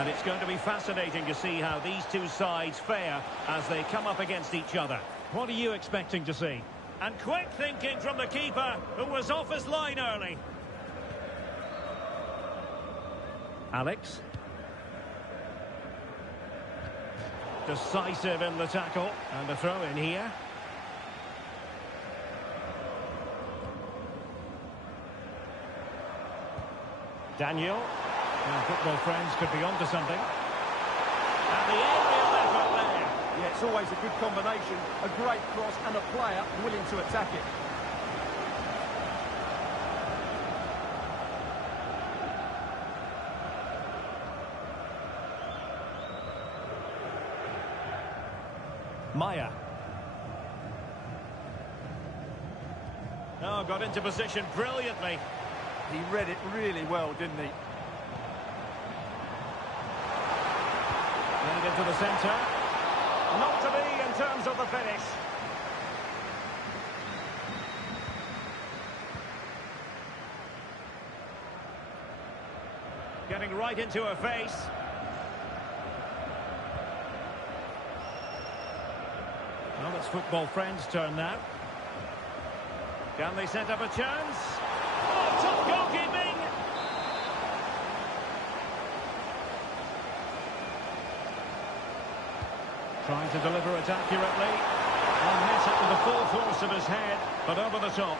And it's going to be fascinating to see how these two sides fare as they come up against each other. What are you expecting to see? And quick thinking from the keeper, who was off his line early. Alex. Decisive in the tackle. And the throw in here. Daniel. Now, football friends could be onto something. And the aerial effort there. Yeah, it's always a good combination. A great cross and a player willing to attack it. Maya. Oh, got into position brilliantly. He read it really well, didn't he? Played into the centre. Not to be in terms of the finish. Getting right into her face. Well, it's football friends' turn now. Can they set up a chance? Oh, top goalkeeping! Trying to deliver it accurately. And hits it with the full force of his head, but over the top.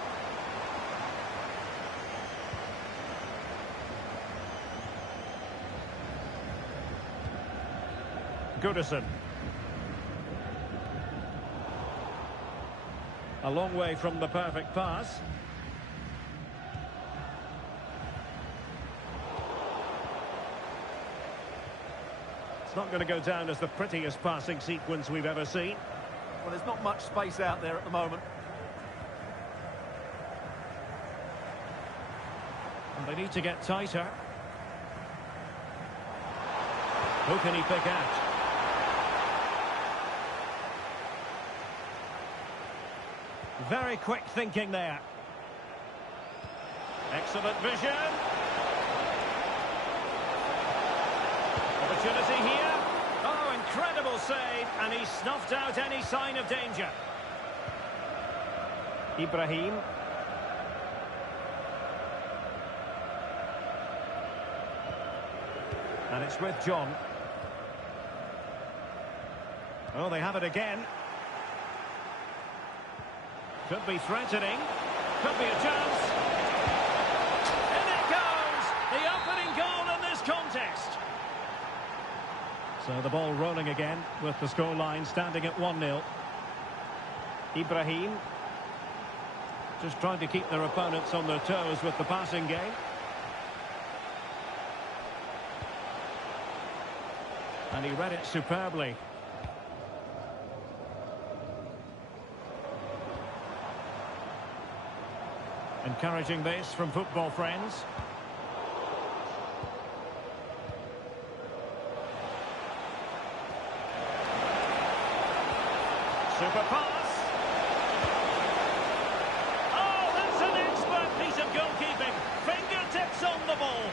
Goodison. A long way from the perfect pass. It's not going to go down as the prettiest passing sequence we've ever seen. Well, there's not much space out there at the moment. And they need to get tighter. Who can he pick out? Very quick thinking there. Excellent vision. Opportunity here. Oh, incredible save. And he snuffed out any sign of danger. Ibrahim. And it's with John. Oh, they have it again. Could be threatening. Could be a chance. In it goes! The opening goal in this contest. So the ball rolling again with the scoreline standing at 1-0. Ibrahim. Just trying to keep their opponents on their toes with the passing game. And he read it superbly. Encouraging this from football friends. Super pass. Oh, that's an expert piece of goalkeeping. Fingertips on the ball.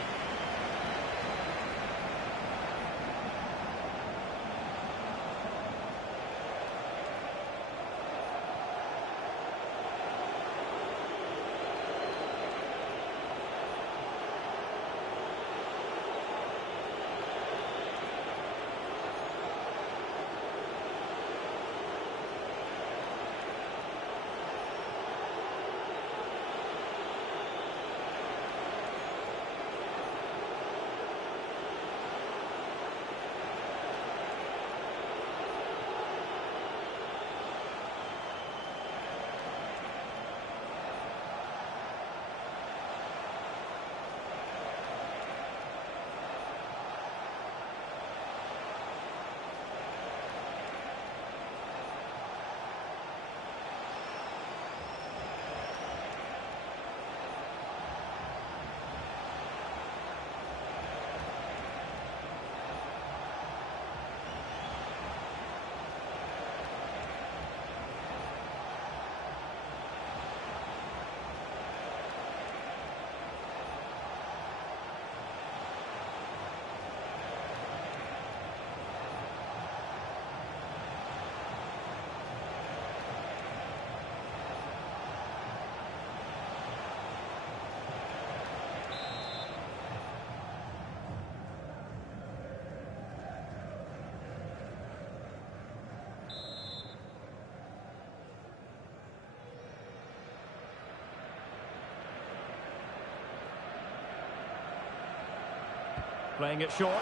Playing it short.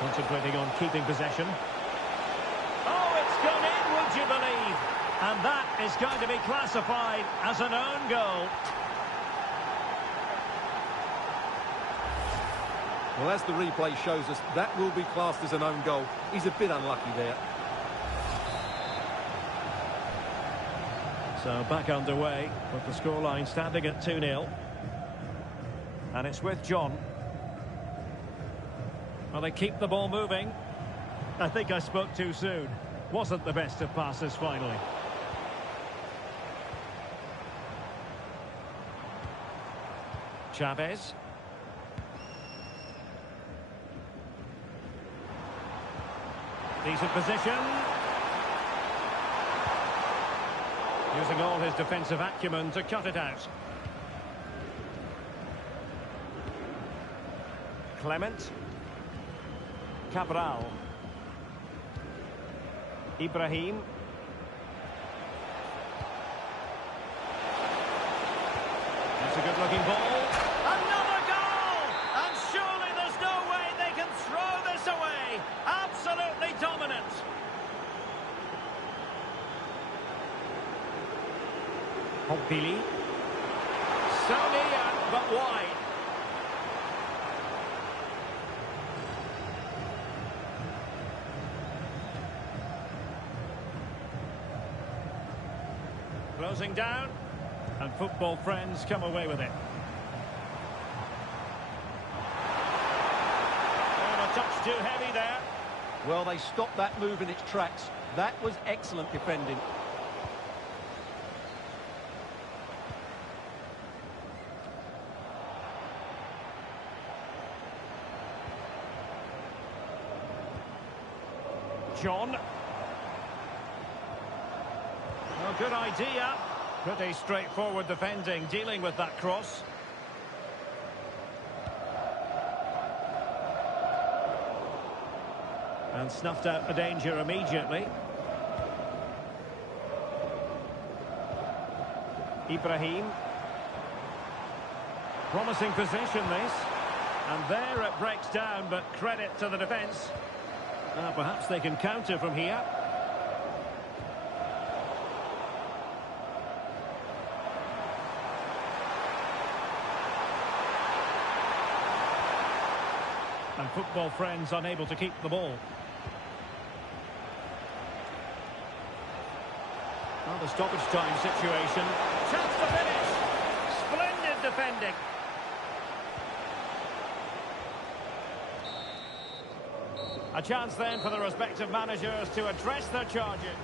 Concentrating on keeping possession. Oh, it's gone in, would you believe? And that is going to be classified as an own goal. Well, as the replay shows us, that will be classed as an own goal. He's a bit unlucky there. So back underway, with the scoreline standing at 2-0. And it's with John. Well, they keep the ball moving. I think I spoke too soon. Wasn't the best of passes finally. Chavez. Decent position. Using all his defensive acumen to cut it out. Clement. Cabral. Ibrahim. That's a good-looking ball. Another goal! And surely there's no way they can throw this away. Absolutely dominant. Pompili. So near, but wide. Closing down, and football friends come away with it. Oh, a touch too heavy there. Well, they stopped that move in its tracks. That was excellent defending. John. Well, good idea. Pretty straightforward defending, dealing with that cross. And snuffed out the danger immediately. Ibrahim. Promising position, this. And there it breaks down, but credit to the defence. Perhaps they can counter from here. And football friends unable to keep the ball. Well, the stoppage time situation. Chance to finish. Splendid defending. A chance then for the respective managers to address their charges.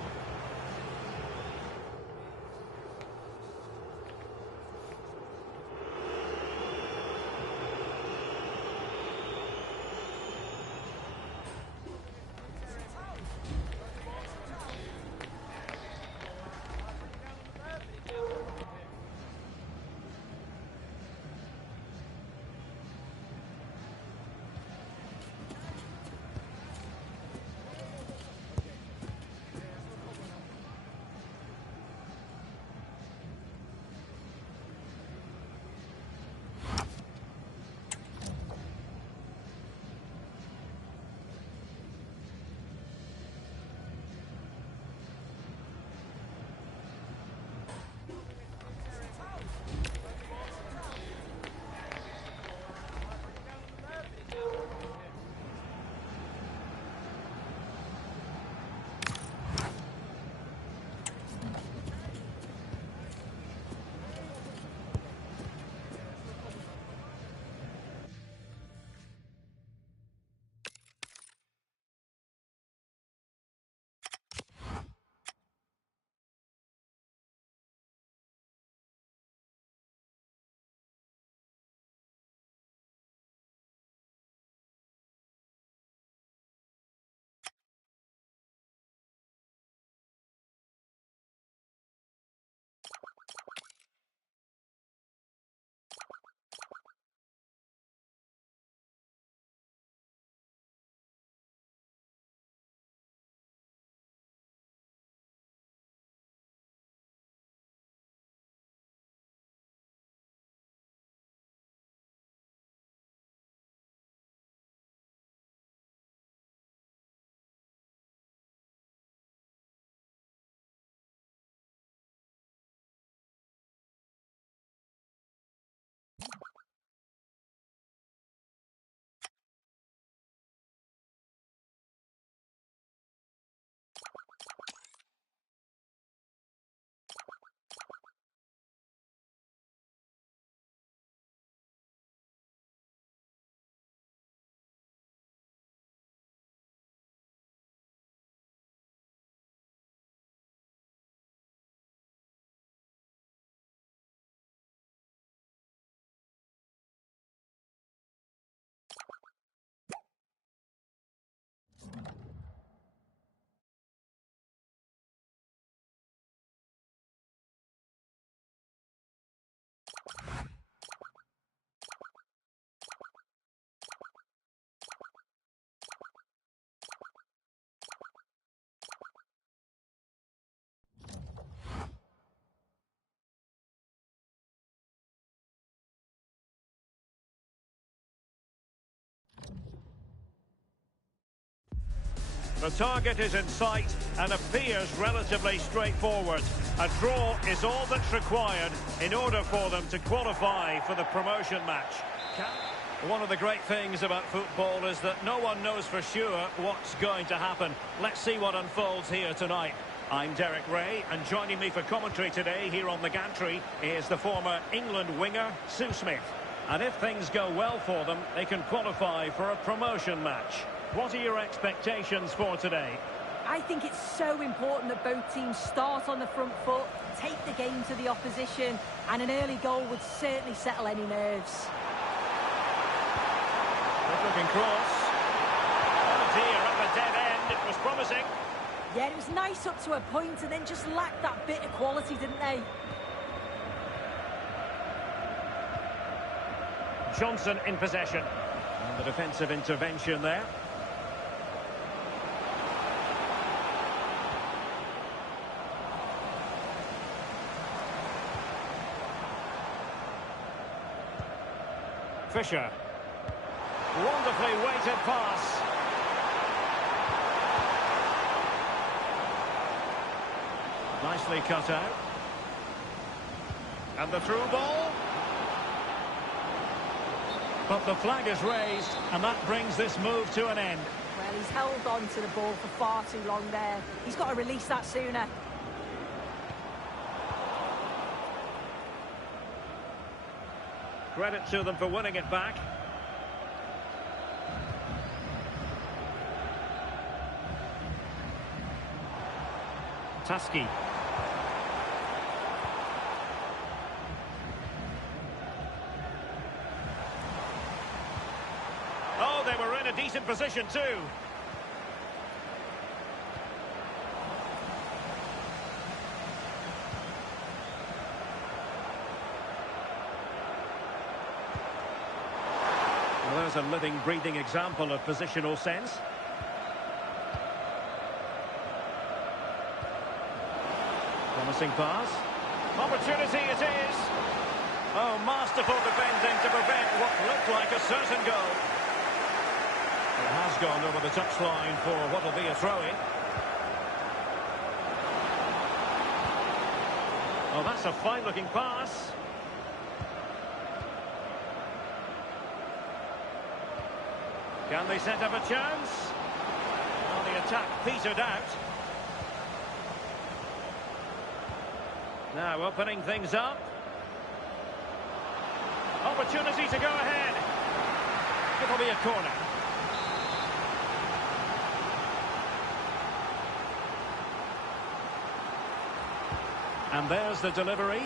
The target is in sight and appears relatively straightforward. A draw is all that's required in order for them to qualify for the promotion match. One of the great things about football is that no one knows for sure what's going to happen. Let's see what unfolds here tonight. I'm Derek Ray, and joining me for commentary today here on the gantry is the former England winger, Sue Smith. And if things go well for them, they can qualify for a promotion match. What are your expectations for today? I think it's so important that both teams start on the front foot, take the game to the opposition, and an early goal would certainly settle any nerves. Good-looking cross. Oh dear, up a dead end. It was promising. Yeah, it was nice up to a point and then just lacked that bit of quality, didn't they? Johnson in possession. And the defensive intervention there. Fisher. Wonderfully weighted pass. Nicely cut out. And the through ball. But the flag is raised, and that brings this move to an end. Well, he's held on to the ball for far too long there. He's got to release that sooner. Credit to them for winning it back. Tusky. Oh, they were in a decent position too. Well, there's a living, breathing example of positional sense. Promising pass. Opportunity it is. Oh, masterful defending to prevent what looked like a certain goal. It has gone over the touchline for what will be a throw-in. Oh, that's a fine-looking pass. Can they set up a chance? Well, the attack petered out. Now opening things up. Opportunity to go ahead. It'll be a corner. And there's the delivery.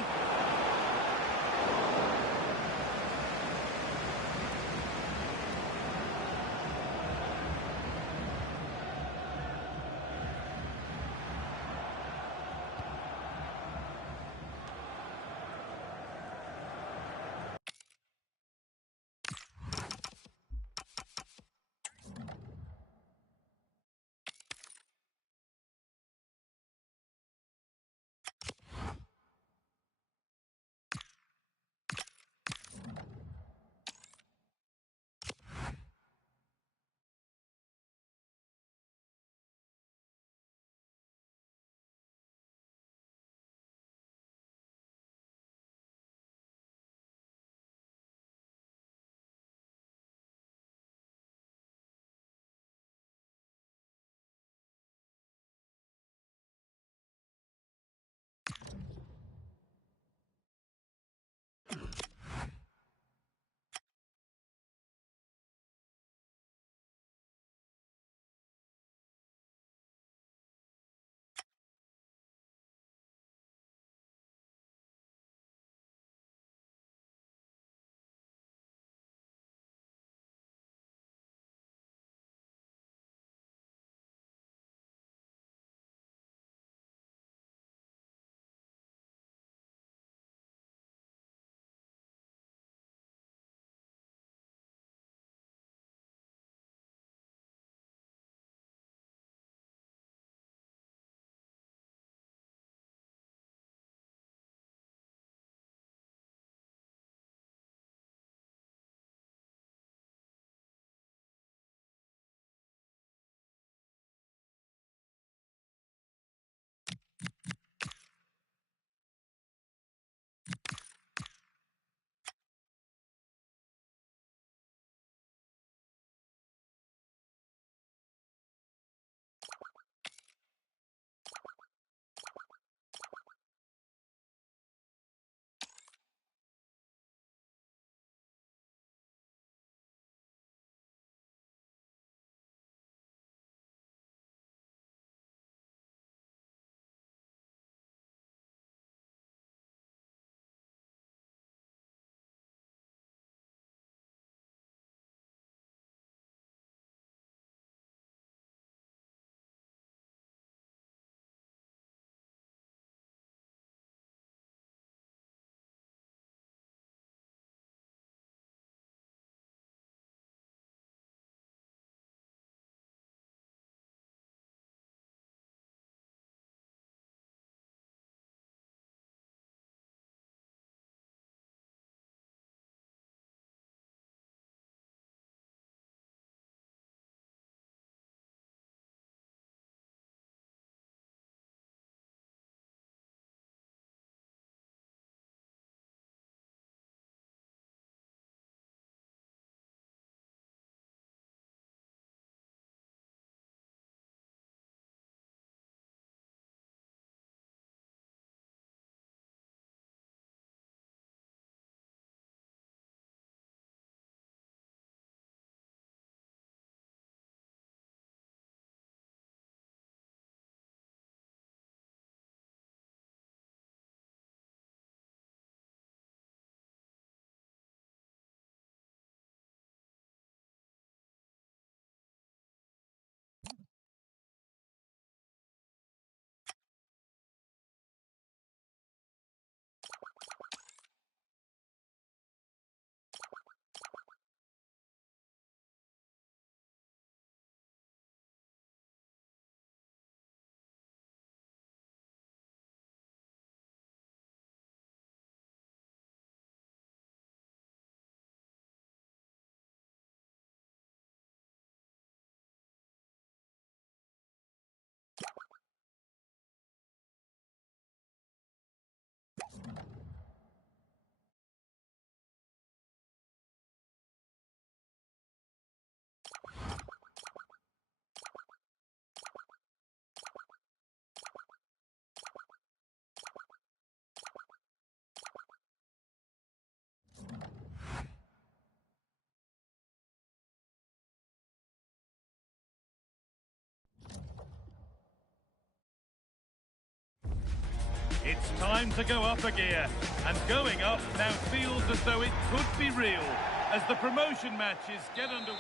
It's time to go up a gear, and going up now feels as though it could be real as the promotion matches get underway.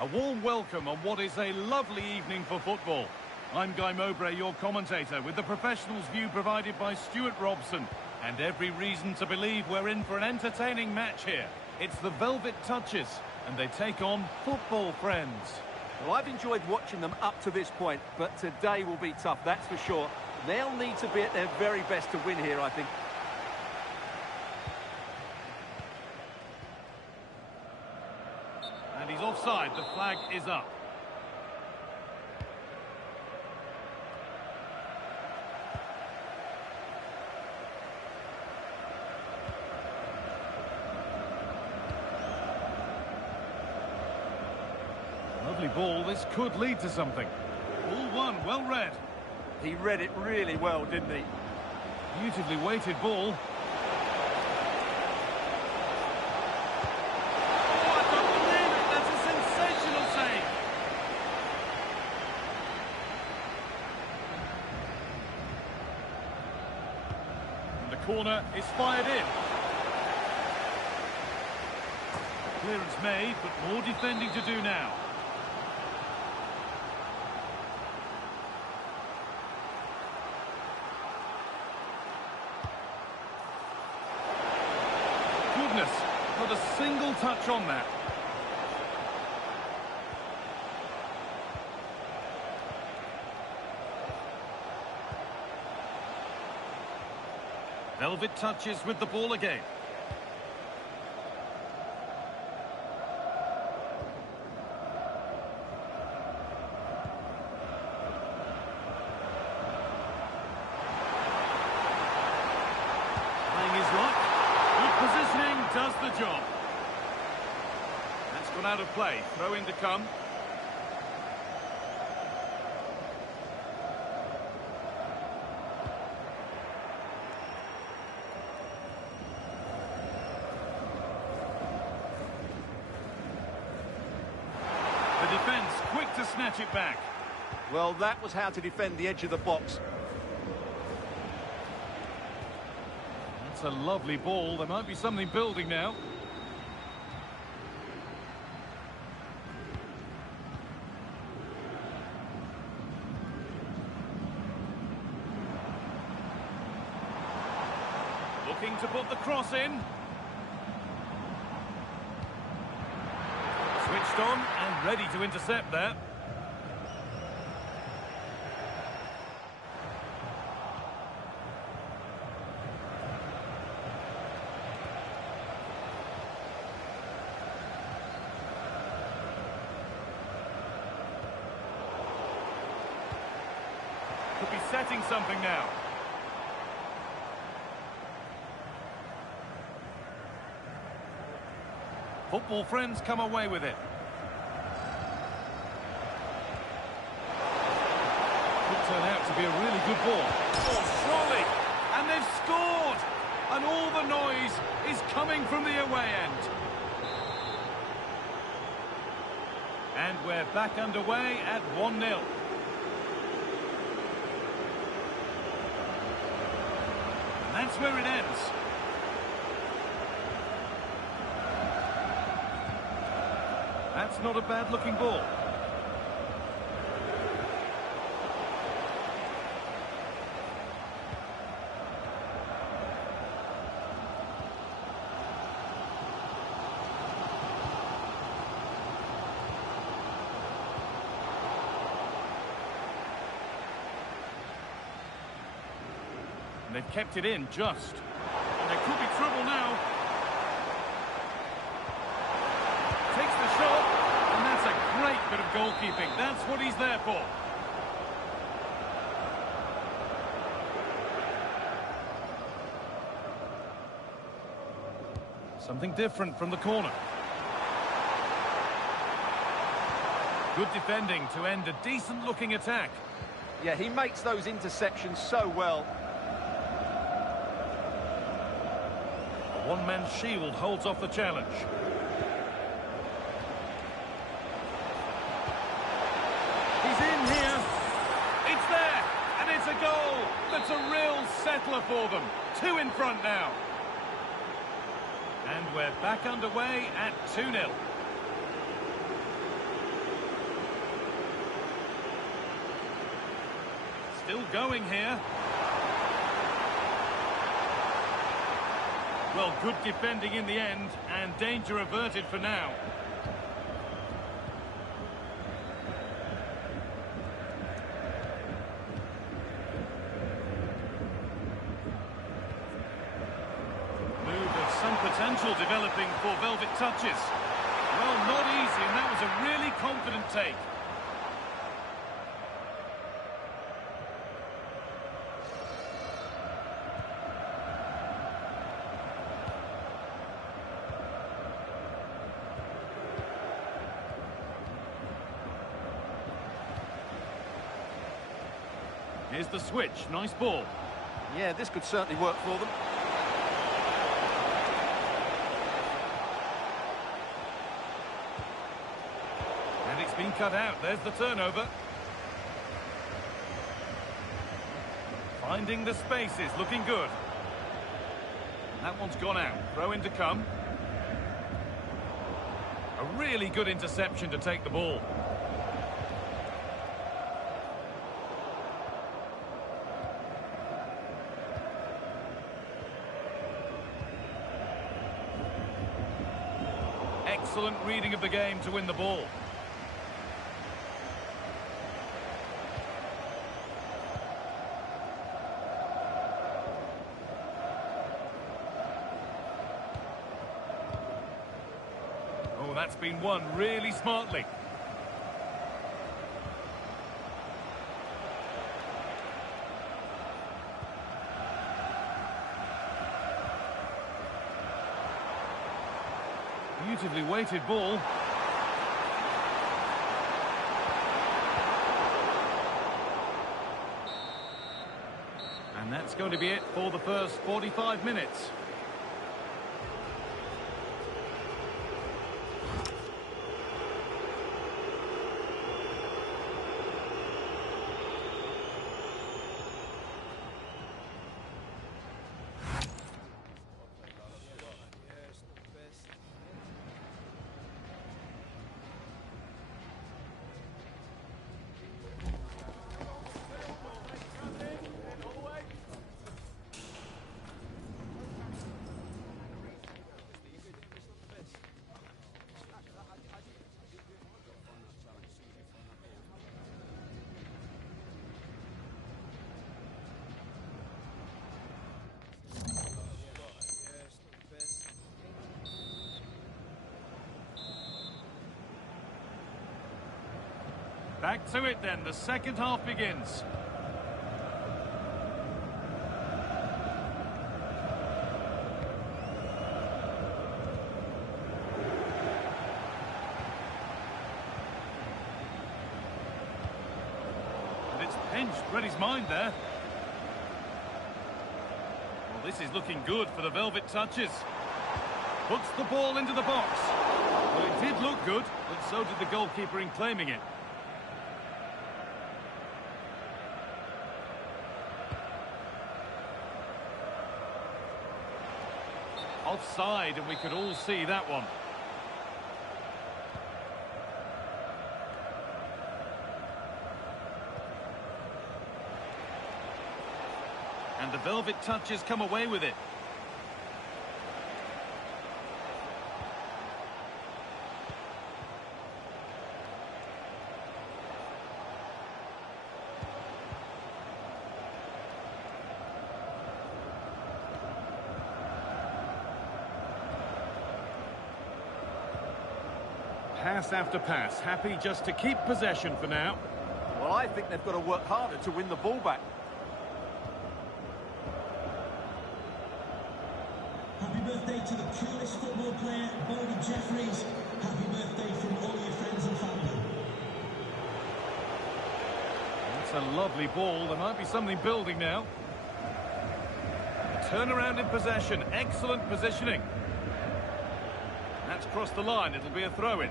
A warm welcome on what is a lovely evening for football. I'm Guy Mowbray, your commentator, with the professionals' view provided by Stuart Robson, and every reason to believe we're in for an entertaining match here. It's the Velvet Touches, and they take on Football Friends. Well, I've enjoyed watching them up to this point, but today will be tough, that's for sure. They'll need to be at their very best to win here, I think. And he's offside, the flag is up. Lovely ball, this could lead to something. Ball one, well read. He read it really well, didn't he? Beautifully weighted ball. Oh, I don't believe it! That's a sensational save! And the corner is fired in. Clearance made, but more defending to do now. Goodness, not a single touch on that. Velvet Touches with the ball again. Playing his luck. Good positioning does the job. That's gone out of play. Throw in to come. The defence quick to snatch it back. Well, that was how to defend the edge of the box. That's a lovely ball. There might be something building now. Looking to put the cross in. Switched on and ready to intercept that. Could be setting something now. Football Friends come away with it. Could turn out to be a really good ball. Oh, surely! And they've scored! And all the noise is coming from the away end. And we're back underway at 1-0. That's where it ends. That's not a bad-looking ball. And they've kept it in just. And there could be trouble now. Takes the shot, and that's a great bit of goalkeeping. That's what he's there for. Something different from the corner. Good defending to end a decent-looking attack. Yeah, he makes those interceptions so well. A one-man shield holds off the challenge. He's in here. It's there, and it's a goal. The it's a real settler for them. 2 in front now. And we're back underway at 2-0. Still going here. Well, good defending in the end, and danger averted for now. Some potential developing for Velvet Touches. Well, not easy, and that was a really confident take. Here's the switch. Nice ball. Yeah, this could certainly work for them. It's been cut out. There's the turnover. Finding the spaces, looking good. That one's gone out. Throw in to come. A really good interception to take the ball. Excellent reading of the game to win the ball. Oh, that's been won really smartly. Beautifully weighted ball. And that's going to be it for the first 45 minutes. Back to it then, the second half begins. And it's pinched, read his mind there. Well, this is looking good for the Velvet Touches. Puts the ball into the box. Well, it did look good, but so did the goalkeeper in claiming it. Offside, and we could all see that one. And the Velvet Touches come away with it. Pass after pass, happy just to keep possession for now. Well, I think they've got to work harder to win the ball back. Happy birthday to the coolest football player, Bodie Jeffries. Happy birthday from all your friends and family. That's a lovely ball. There might be something building now. Turnaround in possession, excellent positioning. That's crossed the line, it'll be a throw-in.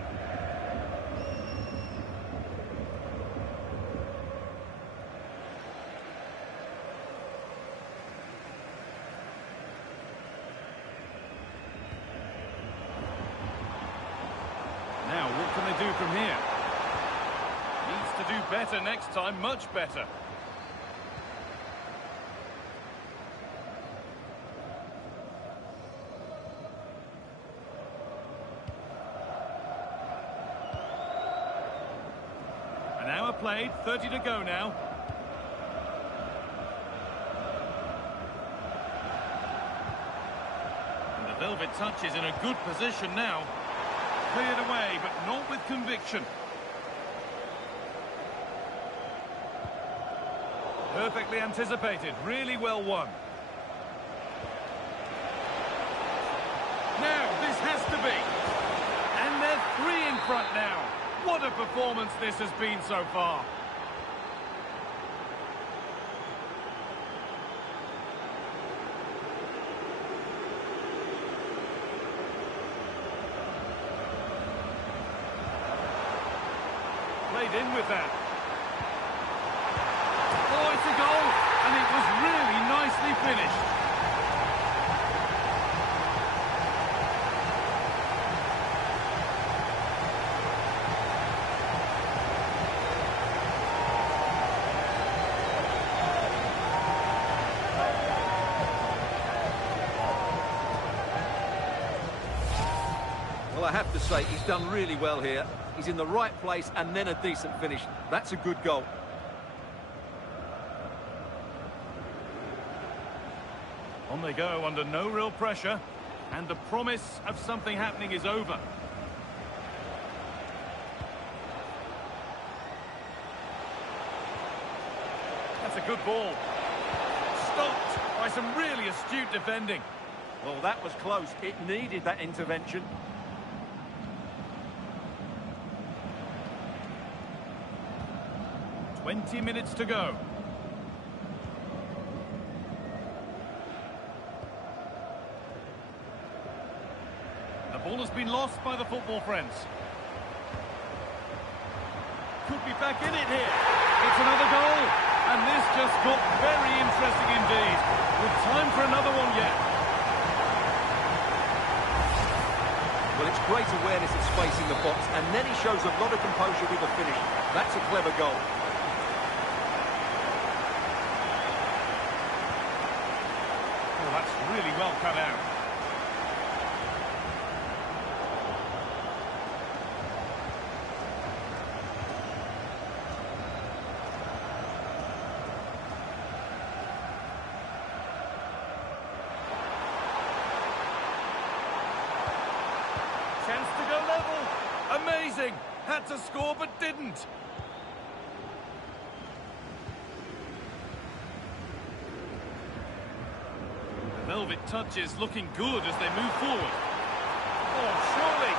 Now, what can they do from here? Needs to do better next time, much better. An hour played, 30 to go now. And the Velvet Touch is in a good position now. Cleared away, but not with conviction. Perfectly anticipated, really well won. Now, this has to be. And they're 3 in front now. What a performance this has been so far. Played in with that. Oh, it's a goal, and it was really nicely finished. Well, I have to say, he's done really well here. He's in the right place and then a decent finish. That's a good goal. On they go under no real pressure, and the promise of something happening is over. That's a good ball. Stopped by some really astute defending. Well, that was close. It needed that intervention. "20 minutes to go. The ball has been lost by the football friends. Could be back in it here. It's another goal. And this just got very interesting indeed. With time for another one yet. Well, it's great awareness of space in the box, and then he shows a lot of composure with the finish. That's a clever goal. Oh, that's really well cut out. Chance to go level. Amazing. Had to score but didn't. The Velvet Touch is looking good as they move forward. Oh, surely.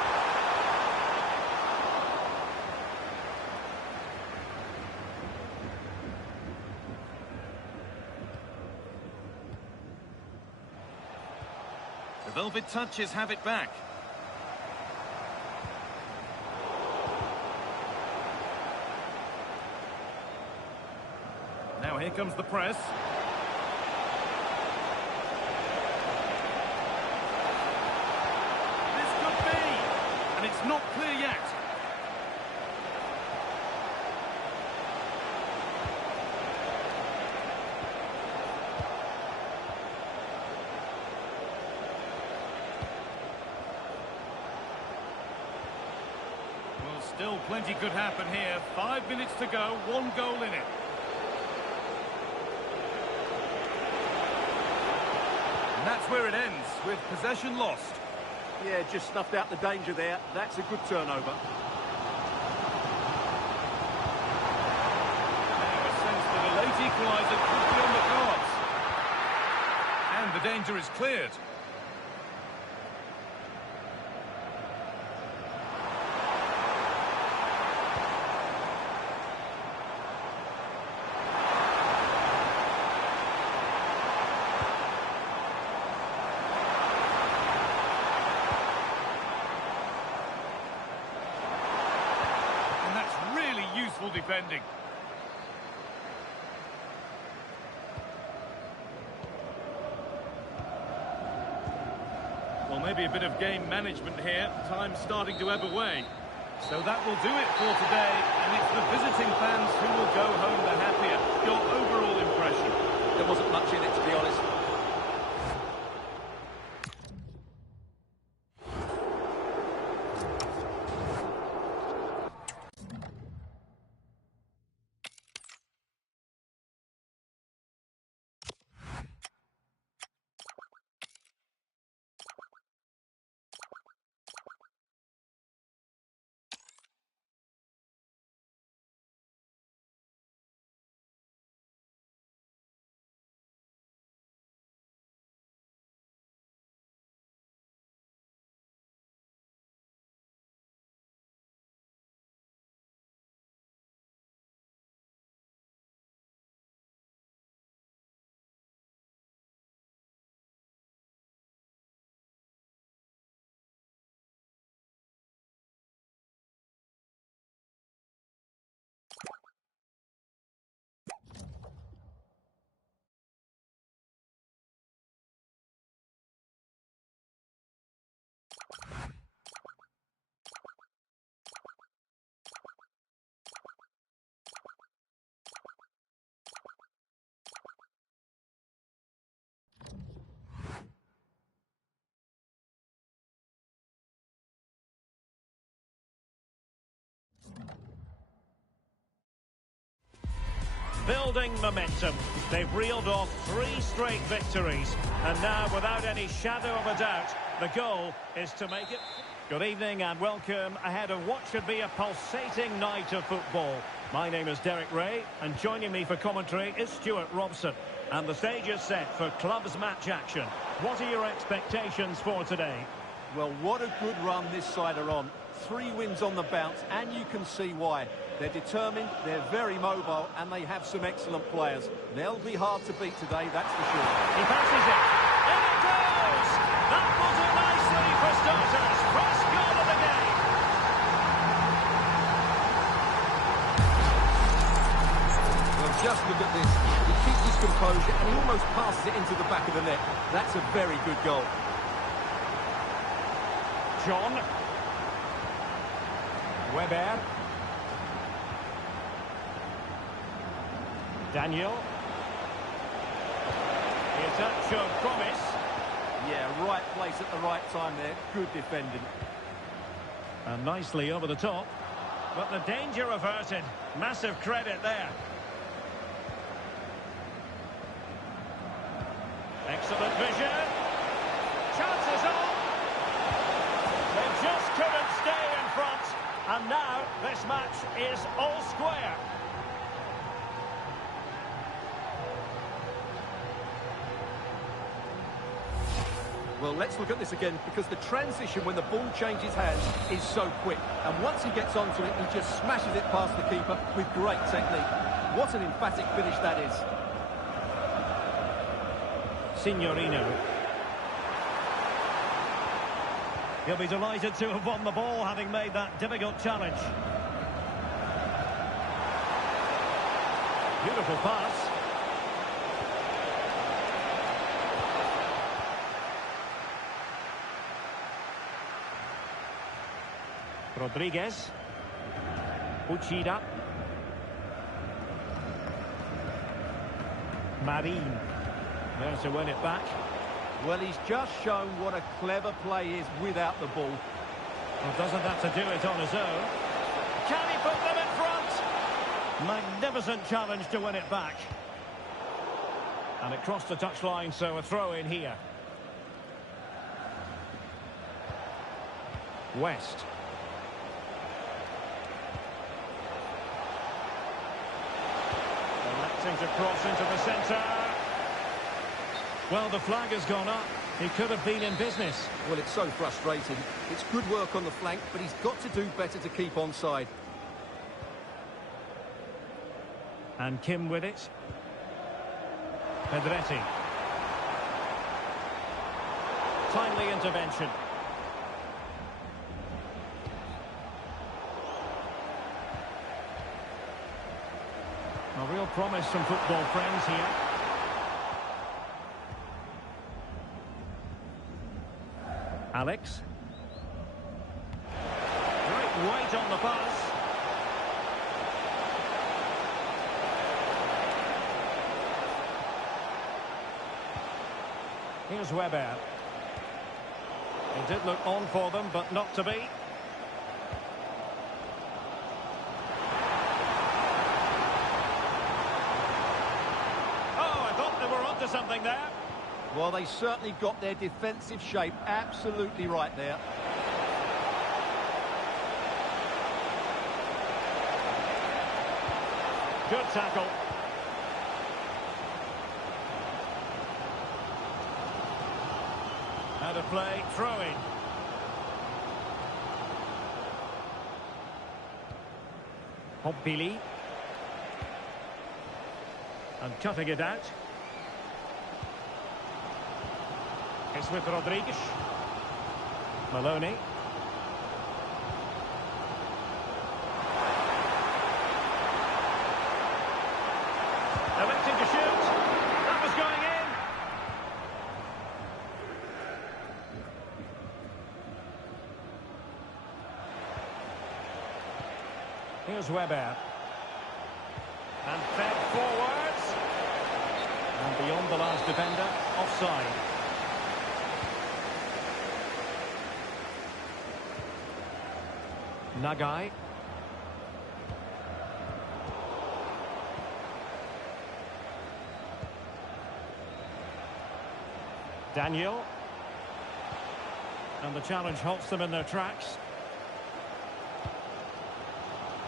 The Velvet Touches have it back. Now here comes the press. This could be, and it's not clear yet. Well, still plenty could happen here. 5 minutes to go, 1 goal in it. And that's where it ends, with possession lost. Yeah, just snuffed out the danger there. That's a good turnover. Now a sense that a late equaliser could be on the cards. And the danger is cleared. Useful defending. Well, maybe a bit of game management here. Time starting to ebb away. So that will do it for today, and it's the visiting fans who will go home the happier. Your overall impression? There wasn't much in it, to be honest. Building momentum. They've reeled off 3 straight victories. And now, without any shadow of a doubt, the goal is to make it. Good evening and welcome ahead of what should be a pulsating night of football. My name is Derek Ray, and joining me for commentary is Stuart Robson. And the stage is set for clubs match action. What are your expectations for today? Well, what a good run this side are on. 3 wins on the bounce, and you can see why. They're determined, they're very mobile, and they have some excellent players. They'll be hard to beat today, that's for sure. He passes it. In it goes! That will do nicely for starters. First goal of the game. Well, just look at this. He keeps his composure, and he almost passes it into the back of the net. That's a very good goal. John. Weber. Daniel. The attack showed promise. Yeah, right place at the right time there. Good defending. And nicely over the top. But the danger averted. Massive credit there. Excellent vision. Chances on. They just couldn't stay in front. And now this match is all square. Well, let's look at this again, because the transition when the ball changes hands is so quick. And once he gets onto it, he just smashes it past the keeper with great technique. What an emphatic finish that is. Signorino. He'll be delighted to have won the ball, having made that difficult challenge. Beautiful pass. Rodriguez. Uchida. Marin. There to win it back. Well, he's just shown what a clever play is without the ball. Well, doesn't have to do it on his own. Can he put them in front? Magnificent challenge to win it back. And it crossed the touchline, so a throw in here. West. Electing to cross into the centre. Well, the flag has gone up. He could have been in business. Well, it's so frustrating. It's good work on the flank, but he's got to do better to keep onside. And Kim with it. Pedretti. Timely intervention. A real promise from football friends here. Alex. Great weight on the pass. Here's Weber. It did look on for them, but not to be. Oh, I thought they were onto something there. Well, they certainly got their defensive shape absolutely right there. Good tackle. Out of play, throw-in. Pompili. And cutting it out. It's with Rodriguez. Maloney. Electing to shoot. That was going in. Here's Weber. And fed forwards. And beyond the last defender, offside. Nagai. Daniel. And the challenge halts them in their tracks.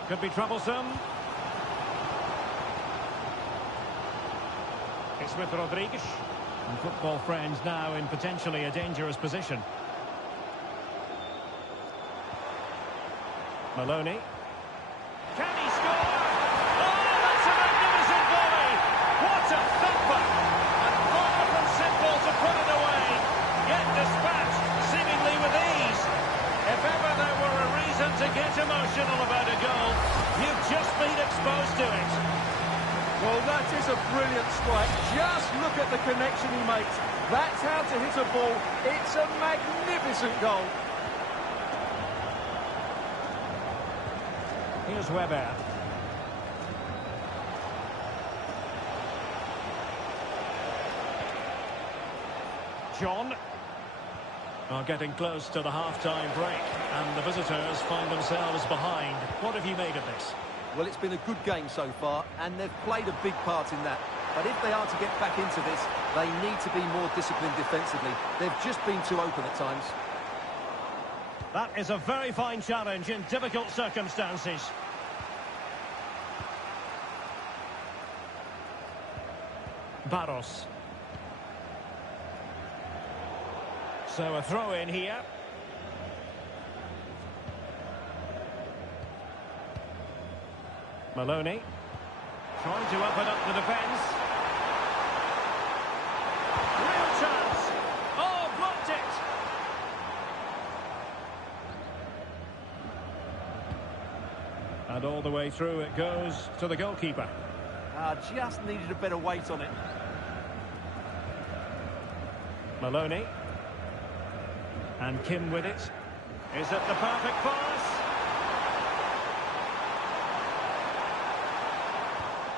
Could be troublesome. It's with Rodriguez. And football friends now in potentially a dangerous position. Maloney. Can he score? Oh, that's a magnificent volley! What a thumper! And far from simple to put it away. Yet dispatched, seemingly with ease. If ever there were a reason to get emotional about a goal, you've just been exposed to it. Well, that is a brilliant strike. Just look at the connection he makes. That's how to hit a ball. It's a magnificent goal. Here's Weber. John. Are getting close to the half-time break, and the visitors find themselves behind. What have you made of this? Well, it's been a good game so far, and they've played a big part in that. But if they are to get back into this, they need to be more disciplined defensively. They've just been too open at times. That is a very fine challenge in difficult circumstances. Barros. So a throw in here. Maloney. Trying to open up the defence. Real chance. Oh, blocked it. And all the way through it goes to the goalkeeper. Just needed a better weight on it. Maloney. And Kim with it. Is it the perfect pass?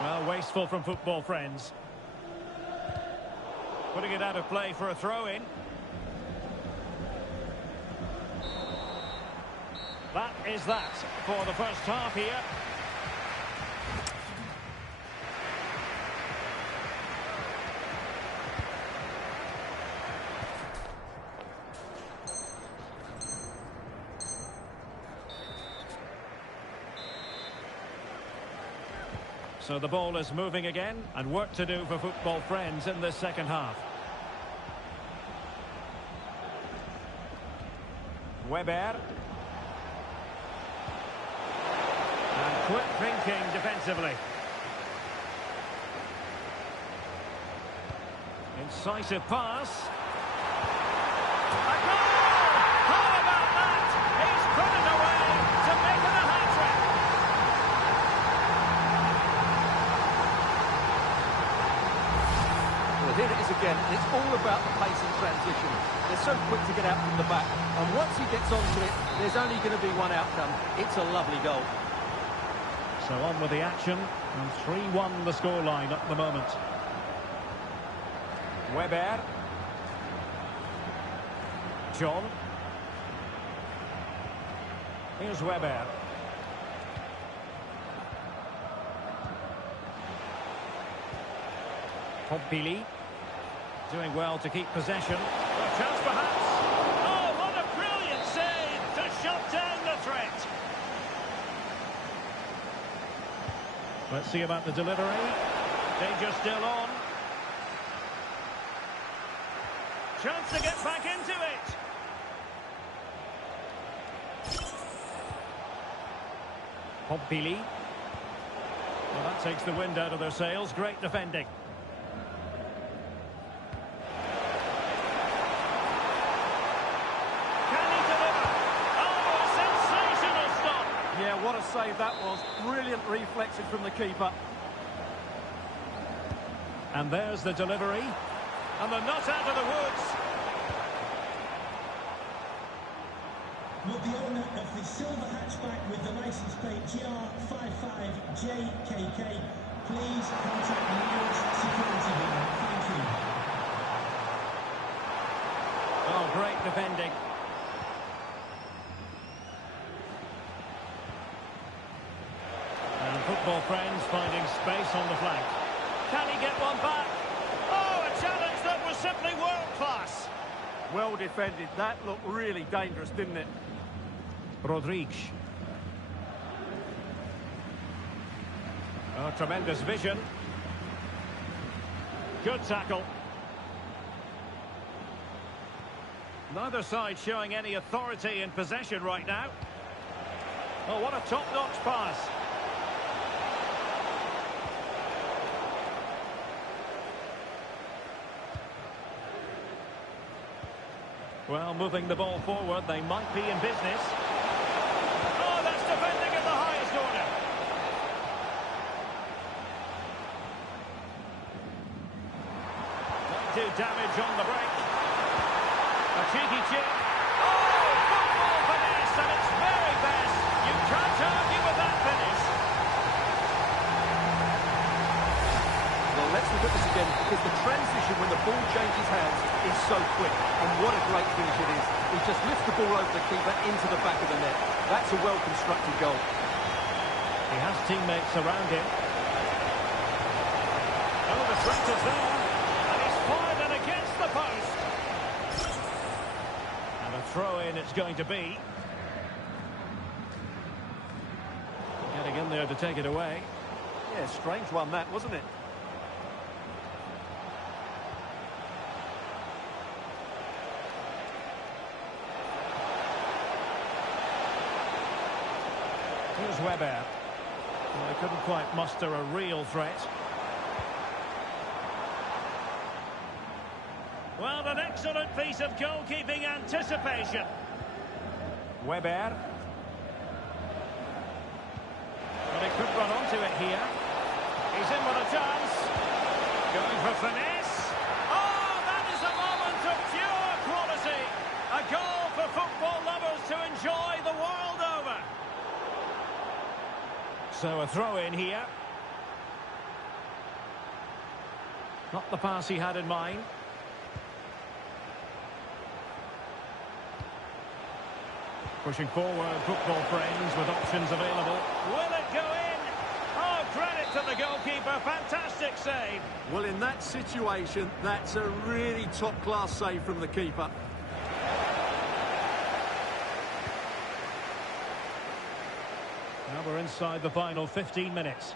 Well, wasteful from football friends. Putting it out of play for a throw-in. That is that for the first half here. So the ball is moving again, and work to do for football friends in this second half. Weber. And quick thinking defensively. Incisive pass. A goal! How about that? He's put it away to make it a hat-trick. here it is again, and it's all about the pace and transition. They're so quick to get out from the back, and once he gets onto it, there's only going to be one outcome. It's a lovely goal. So on with the action, and 3-1 the scoreline at the moment. Weber. John. Here's Weber. Pompili. Doing well to keep possession. A chance perhaps. Oh, what a brilliant save to shut down the threat. Let's see about the delivery. Danger still on. Chance to get back into it. Pompili. Well, that takes the wind out of their sails. Great defending. Can he deliver? Oh, a sensational stop. Yeah, what a save that was. Brilliant reflexes from the keeper. And there's the delivery. And they're not out of the woods. Will the owner of the silver hatchback with the license plate GR55JKK please contact the nearest security guard? Thank you. Oh, great defending. And football friends finding space on the flank. Can he get one back? Oh, a challenge that was simply world class. Well defended. That looked really dangerous, didn't it? Rodrigues. Oh, tremendous vision. Good tackle. Neither side showing any authority in possession right now. Oh, what a top-notch pass. Well, moving the ball forward, they might be in business. Oh, that's defending at the highest order. Might do damage on the break. A cheeky chip. Oh, football finesse at its very best. You can't argue with that finish. Well, let's look at this again, because the transition when the ball changes hands is so quick. And what a great finish it is. He just lifts the ball over the keeper into the back of the net. That's a well-constructed goal. He has teammates around him. Oh, the threat is there. And he's fired and against the post. And a throw-in it's going to be. Getting in there to take it away. Yeah, strange one that, wasn't it? Here's Weber. Well, they couldn't quite muster a real threat. Well, an excellent piece of goalkeeping anticipation. Weber. But he could run onto it here. He's in with a chance. Going for finesse. Oh, that is a moment of pure quality. A goal for football lovers to enjoy the world over. So a throw-in here. Not the pass he had in mind. Pushing forward, football friends with options available. Will it go in? Oh, credit to the goalkeeper. Fantastic save. Well, in that situation, that's a really top-class save from the keeper. Now we're inside the final 15 minutes.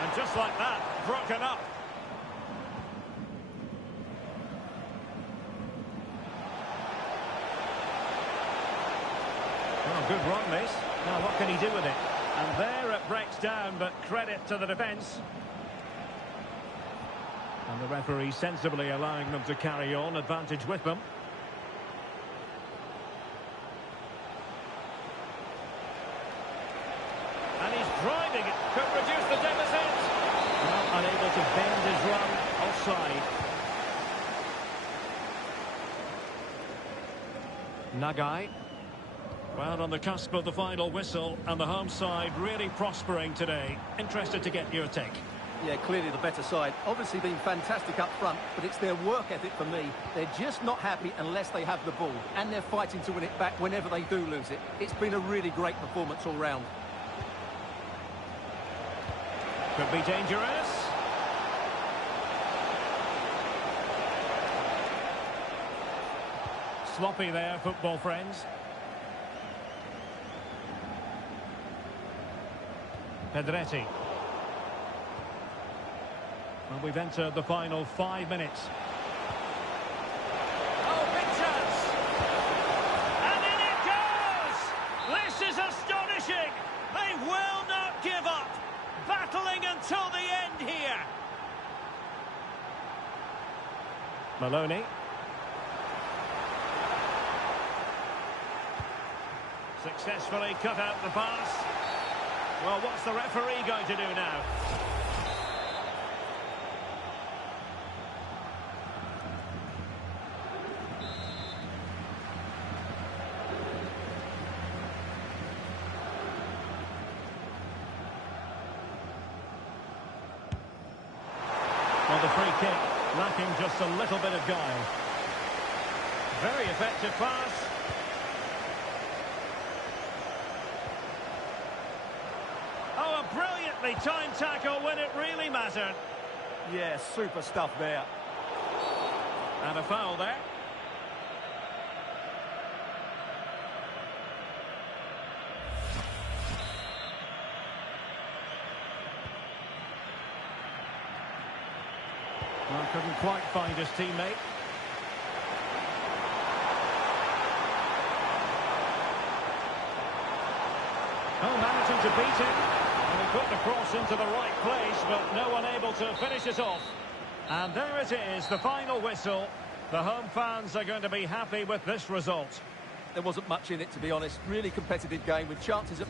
And just like that, broken up. Oh, good run, this. Now, what can he do with it? And there it breaks down, but credit to the defence. And the referee sensibly allowing them to carry on, advantage with them. And he's driving it. Could reduce the deficit. to bend his run offside. Nagai. Well, on the cusp of the final whistle, and the home side really prospering today. Interested to get your take. Yeah, clearly the better side. Obviously been fantastic up front, but it's their work ethic for me. They're just not happy unless they have the ball, and they're fighting to win it back whenever they do lose it. It's been a really great performance all round. Could be dangerous. Sloppy there, football friends. Pedretti. Well, we've entered the final 5 minutes. Oh, big chance! And in it goes! This is astonishing! They will not give up! Battling until the end here! Maloney. Successfully cut out the pass. Well, what's the referee going to do now? Well, the free kick lacking just a little bit of guile. Very effective pass. Oh, a brilliantly timed tackle when it really mattered. Yeah, super stuff there. And a foul there. Well, couldn't quite find his teammate. Oh, managing to beat him. And he put the cross into the right place, but no one able to finish it off. And there it is, the final whistle. The home fans are going to be happy with this result. There wasn't much in it, to be honest. Really competitive game with chances of...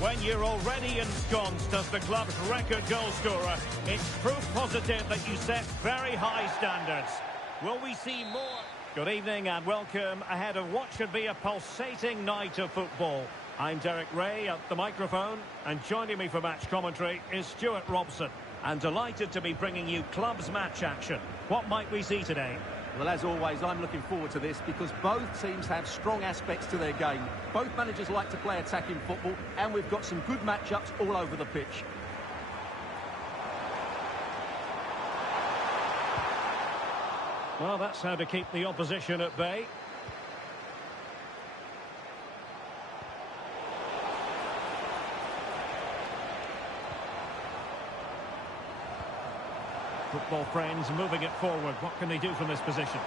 When you're already ensconced as the club's record goal scorer, it's proof positive that you set very high standards. Will we see more? Good evening and welcome ahead of what should be a pulsating night of football. I'm Derek Ray at the microphone, and joining me for match commentary is Stuart Robson. And delighted to be bringing you clubs match action. What might we see today? Well, as always, I'm looking forward to this because both teams have strong aspects to their game. Both managers like to play attacking football, and we've got some good matchups all over the pitch. Well, that's how to keep the opposition at bay. Football friends moving it forward. What can they do from this position?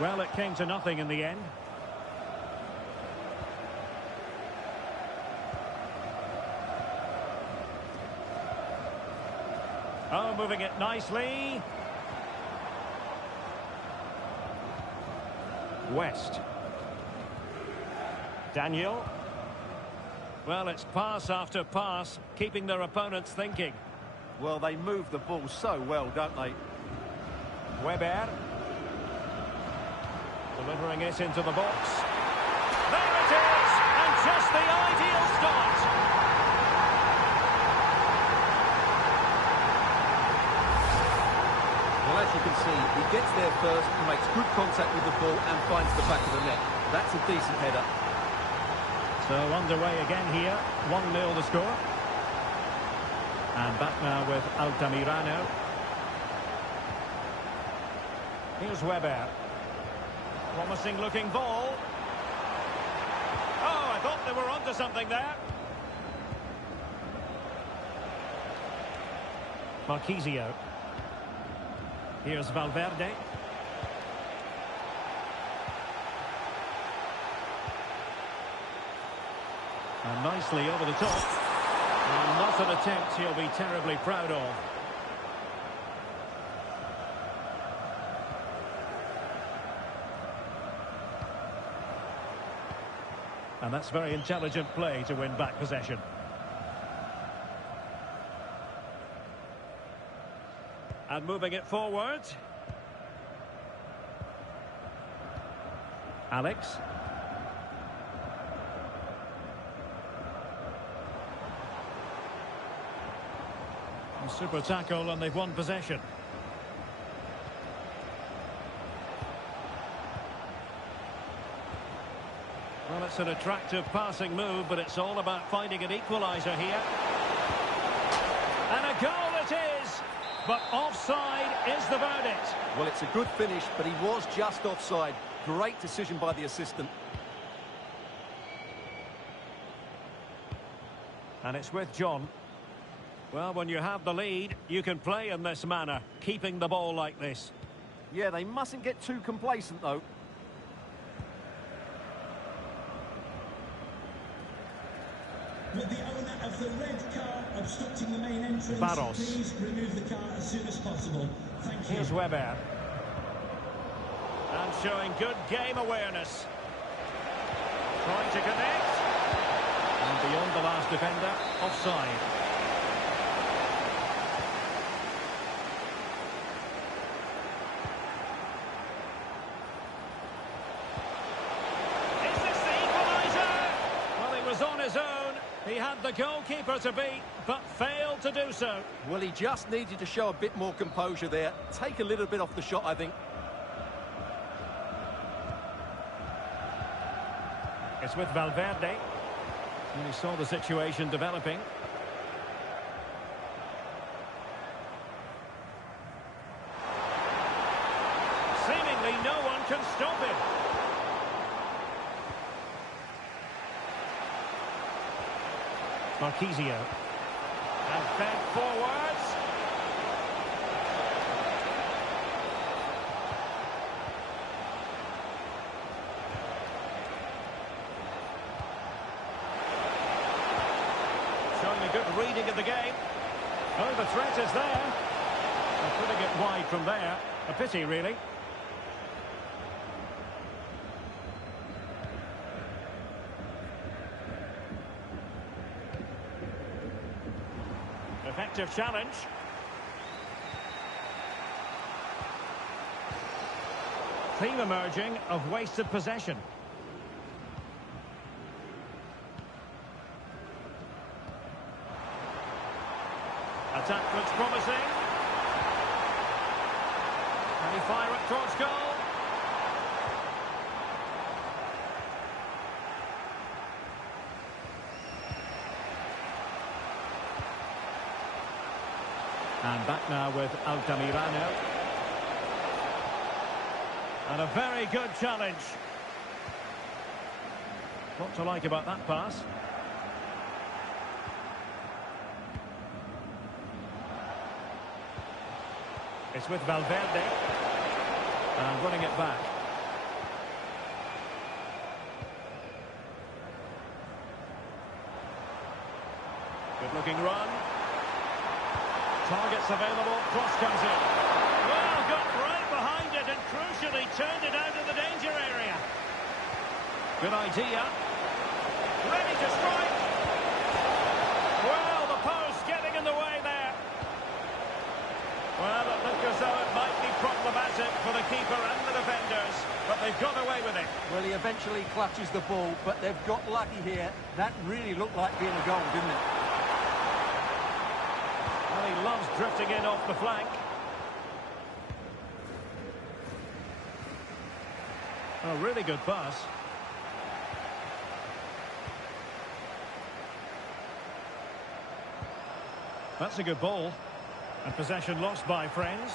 Well, it came to nothing in the end. Oh, moving it nicely. West. Daniel. Well, it's pass after pass, keeping their opponents thinking. Well, they move the ball so well, don't they? Weber. Delivering it into the box. There it is! And just the ideal start. Well, as you can see, he gets there first, he makes good contact with the ball and finds the back of the net. That's a decent header. So underway again here, 1-0 the score. And back now with Altamirano. Here's Weber. Promising looking ball. Oh, I thought they were onto something there. Marquisio. Here's Valverde. And nicely over the top. And not an attempt he'll be terribly proud of. And that's very intelligent play to win back possession. And moving it forward. Alex. A super tackle and they've won possession. Well, it's an attractive passing move, but it's all about finding an equaliser here. And a goal it is! But offside is the verdict. Well, it's a good finish, but he was just offside. Great decision by the assistant. And it's with John. Well, when you have the lead, you can play in this manner, keeping the ball like this. Yeah, they mustn't get too complacent, though. With the owner of the red car obstructing the main entrance, Barros. please remove the car as soon as possible. Thank you. Here's Weber. And showing good game awareness. Trying to connect. And beyond the last defender, offside. Is this the equaliser? Well, he was on his own. He had the goalkeeper to beat, but failed to do so. Well, he just needed to show a bit more composure there. Take a little bit off the shot, I think. It's with Valverde. And he saw the situation developing. Seemingly no one can stop him. Marquisio. And fed forwards. Showing a good reading of the game. Oh, the threat is there. And putting it wide from there. A pity, really. Effective challenge. Theme emerging of wasted possession. Attack looks promising. Can he fire it towards goal? And back now with Altamirano. And a very good challenge. What to like about that pass? It's with Valverde. And running it back. Good looking run. Targets available. Cross comes in. Well, got right behind it and crucially turned it out of the danger area. Good idea. Ready to strike. Well, the post getting in the way there. Well, it looked as though it might be problematic for the keeper and the defenders, but they've got away with it. Well, he eventually clutches the ball, but they've got lucky here. That really looked like being a goal, didn't it? Well, he loves drifting in off the flank. A really good pass. That's a good ball. And possession lost by friends.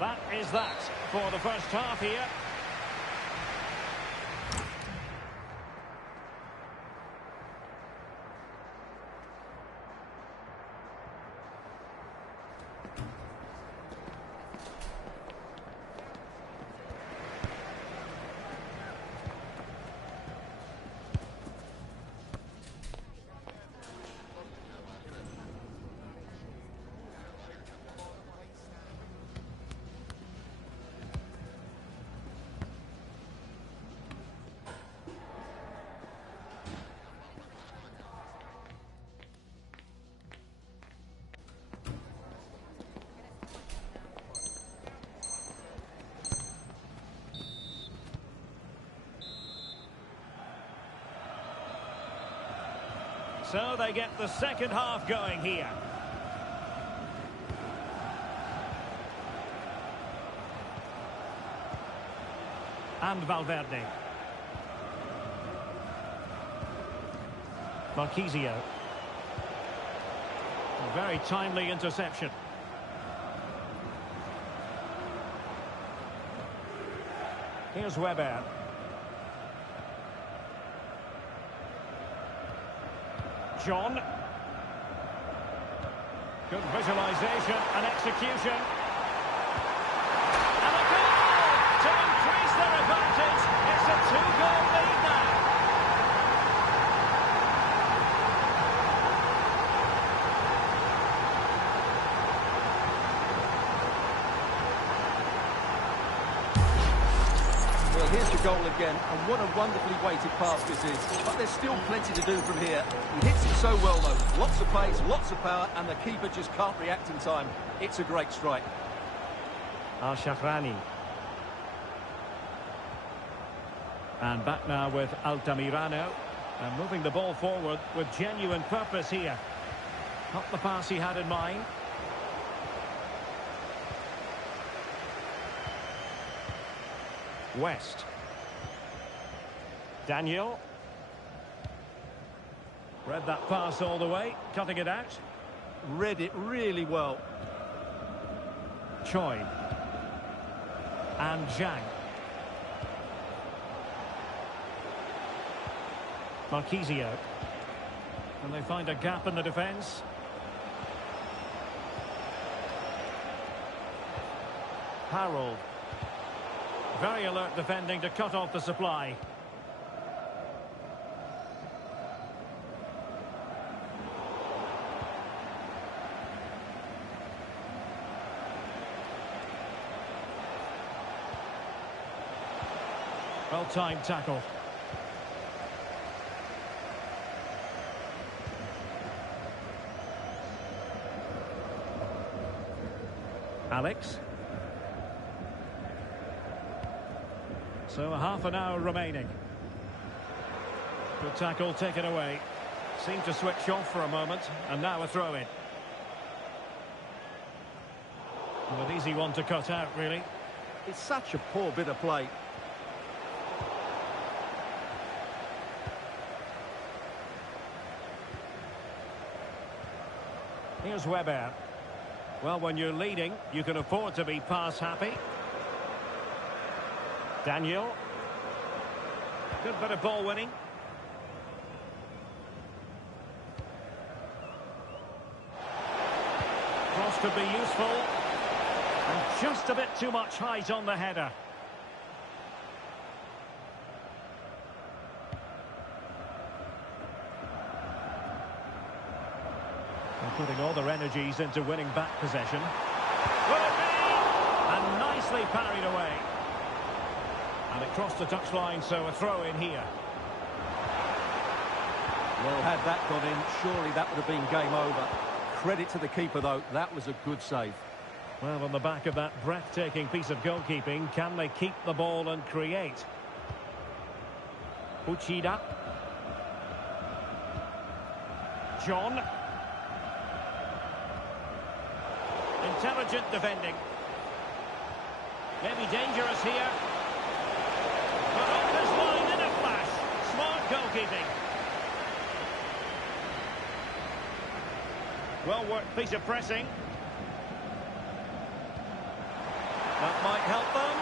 That is that for the first half here. So they get the second half going here. And Valverde. Marquisio. A very timely interception. Here's Weber. John. Good visualization and execution. And a goal to increase their advantage. It's a two-goal lead now. Well, here's your goal again, and what a wonderfully weighted pass this is. But there's still plenty to do from here. He hits it so well, though. Lots of pace, lots of power, and the keeper just can't react in time. It's a great strike. Al-Shahrani. And back now with Altamirano. And moving the ball forward with genuine purpose here. Not the pass he had in mind. West. Daniel. Read that pass all the way, cutting it out. Read it really well. Choi. And Zhang. Marquisio. And they find a gap in the defence. Harold. Very alert defending to cut off the supply. Well-timed tackle. Alex. So a half an hour remaining. Good tackle taken away. Seemed to switch off for a moment, and now a throw-in. An easy one to cut out, really. It's such a poor bit of play. Here's Weber. Well, when you're leading, you can afford to be pass happy. Daniel. Good bit of ball winning. could be useful. And just a bit too much height on the header. They're putting all their energies into winning back possession. Will it be? And nicely parried away. And it crossed the touchline, so a throw in here. Well, had that gone in, surely that would have been game over. Credit to the keeper, though. That was a good save. Well, on the back of that breathtaking piece of goalkeeping, can they keep the ball and create? Uchida. John. Intelligent defending. Maybe dangerous here. But off this line in a flash. Smart goalkeeping. Well worked piece of pressing. That might help them.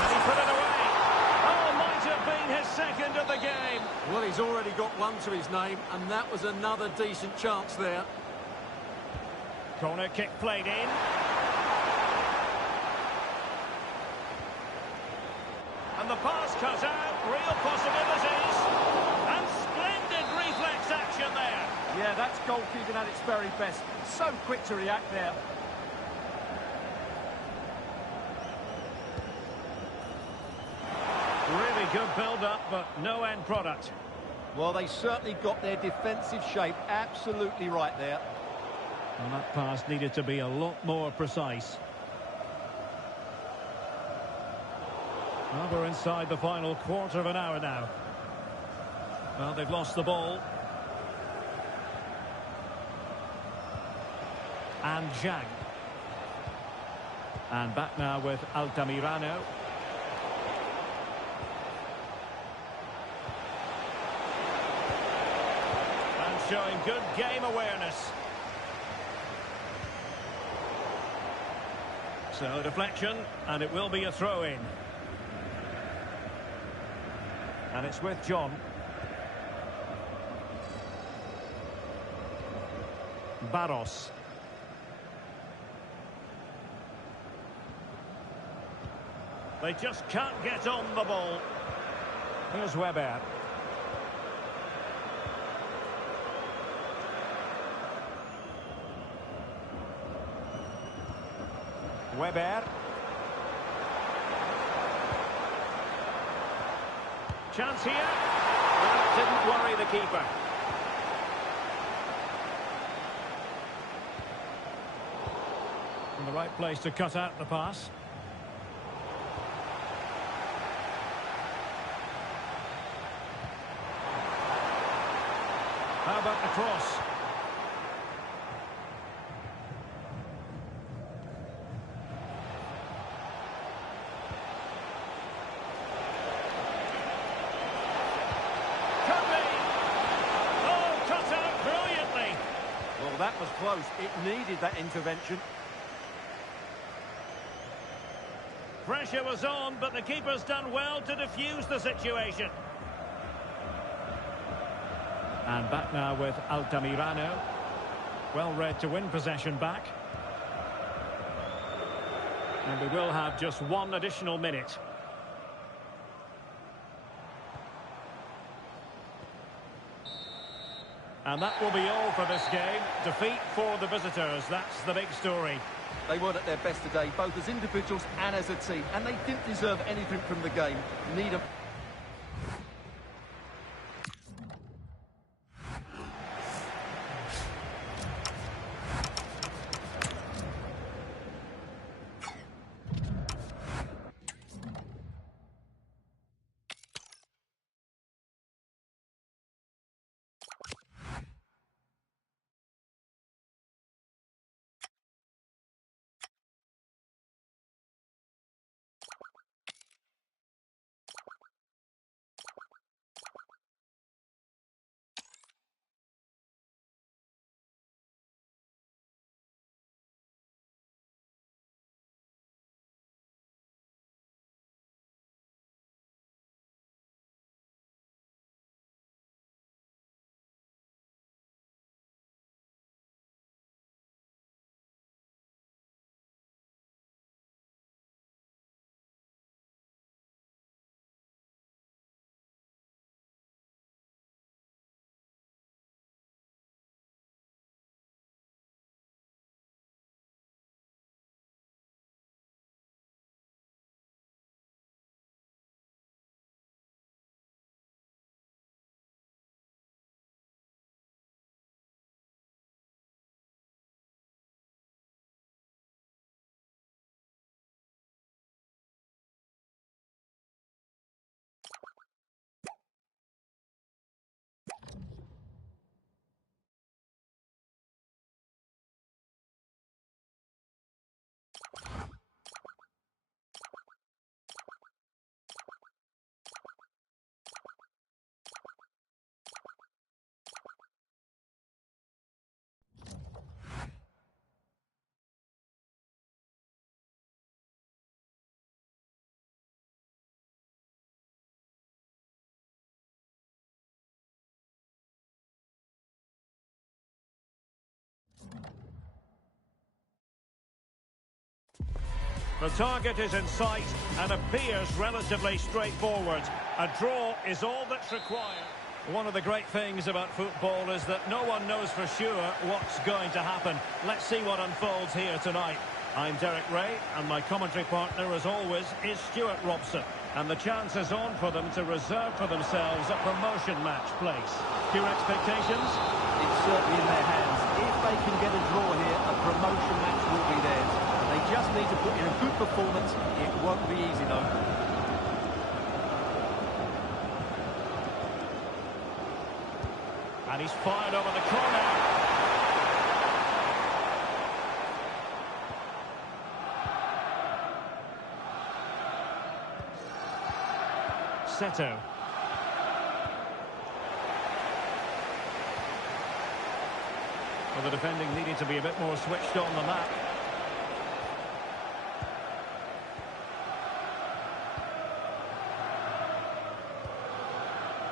And he put it away. Oh, might have been his second of the game. Well, he's already got one to his name, and that was another decent chance there. Corner kick played in. And the pass cut out. Real possibilities. And splendid reflex action there. Yeah, that's goalkeeping at its very best. So quick to react there. Really good build-up, but no end product. Well, they certainly got their defensive shape absolutely right there. And that pass needed to be a lot more precise. Well, we're inside the final quarter of an hour now. Well, they've lost the ball. And Zhang. And back now with Altamirano. And showing good game awareness. So, deflection, and it will be a throw-in. And it's with John. Barros. They just can't get on the ball. Here's Weber. Weber. Chance here. Well, didn't worry the keeper. In the right place to cut out the pass. How about the cross? That was close. It needed that intervention. Pressure was on, but the keeper's done well to defuse the situation. And back now with Altamirano. Well read to win possession back. And we will have just one additional minute. And that will be all for this game. Defeat for the visitors. That's the big story. They weren't at their best today, both as individuals and as a team. And they didn't deserve anything from the game. Needham. The target is in sight and appears relatively straightforward. A draw is all that's required. One of the great things about football is that no one knows for sure what's going to happen. Let's see what unfolds here tonight. I'm Derek Ray, and my commentary partner, as always, is Stuart Robson. And the chance is on for them to reserve for themselves a promotion match place. Your expectations? It's certainly in their hands. If they can get a draw here, a promotion match will be theirs. They just need to put in a good performance. It won't be easy, though. And he's fired over the corner. Seto. Well, the defending needed to be a bit more switched on than that.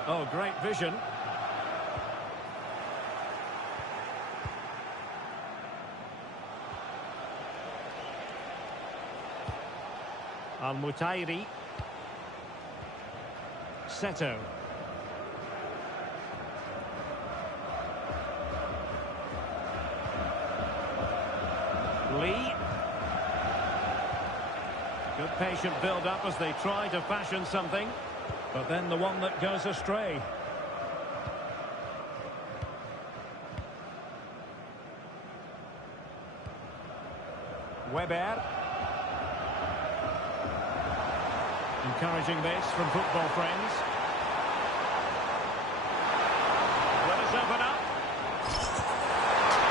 Oh, great vision. Al-Mutairi. Seto. Lee. Good patient build-up as they try to fashion something, but then the one that goes astray. Weber. Encouraging this from football friends. Let us open up.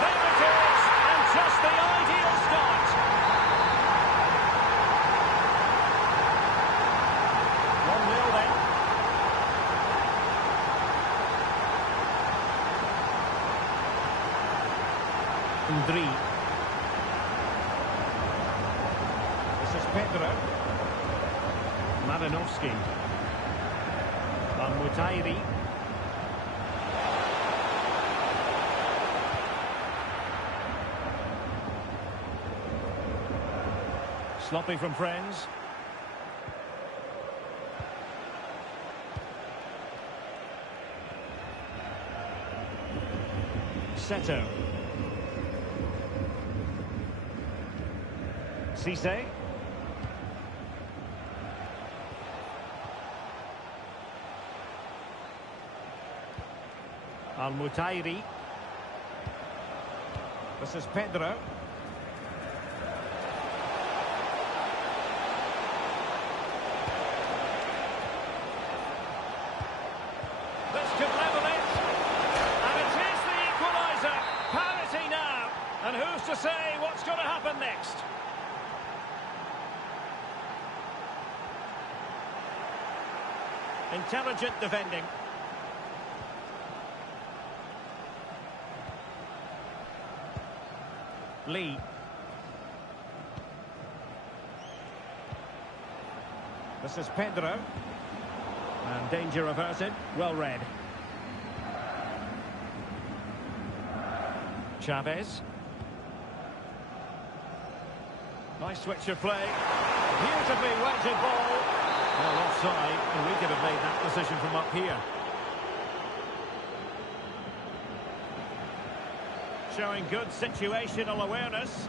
There it is, and just the ideal start. 1-0 then. Ndri. This is Pedro. Malinovsky. Al-Mutairi. Sloppy from friends. Seto. Cisse. Al-Mutairi. This is Pedro. This could level it. And it is the equaliser. Parity now. And who's to say what's going to happen next? Intelligent defending. Lee. This is Pedro. And danger averted. Well read. Chavez. Nice switch of play. Beautifully weighted ball. Well, offside, and we could have made that decision from up here. Showing good situational awareness.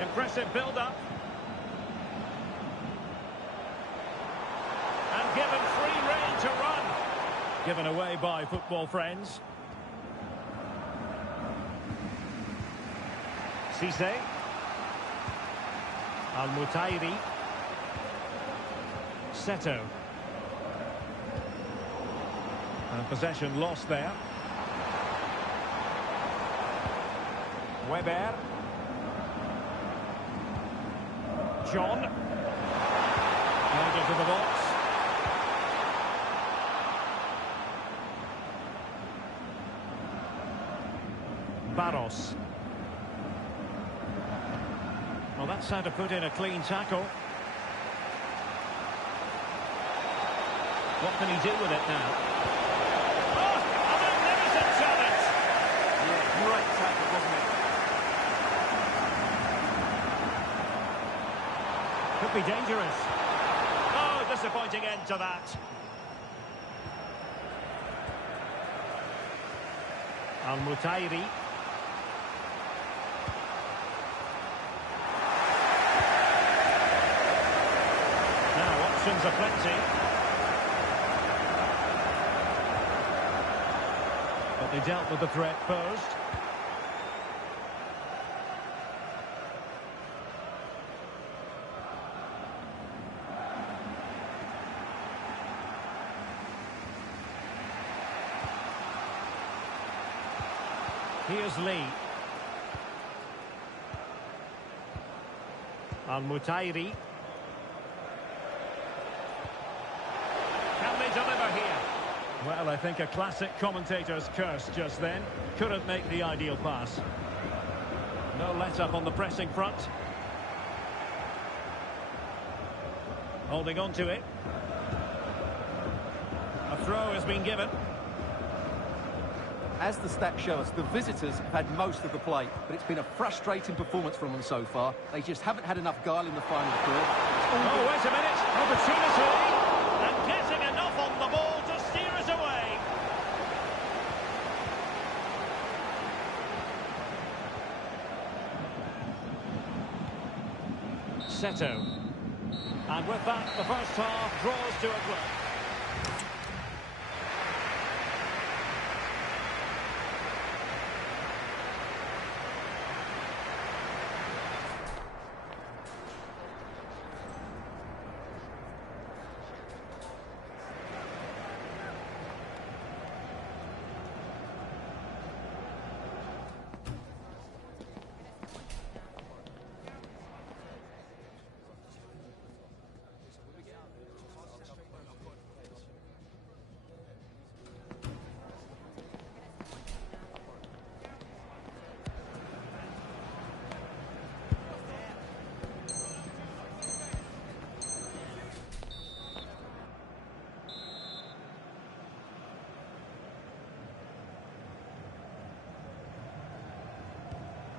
Impressive build-up. And given free rein to run. Given away by football friends. Cisse. Al-Mutairi. Seto. And possession lost there. Weber. John. Held into the box. Barros. Well, that's how to put in a clean tackle. What can he do with it now? Oh, a magnificent challenge! Yeah, Great tackle, wasn't it? Could be dangerous. Oh, disappointing end to that. Al-Mutairi. Now, options are plenty. But they dealt with the threat posed. Here's Lee. Al-Mutairi. Can they deliver here? Well, I think a classic commentator's curse just then. Couldn't make the ideal pass. No let-up on the pressing front. Holding on to it. A throw has been given. As the stats show us, the visitors have had most of the play, but it's been a frustrating performance from them so far. They just haven't had enough guile in the final third. Oh, wait a minute. Opportunity. And getting enough on the ball to steer it away. Seto. And with that, the first half draws to a close.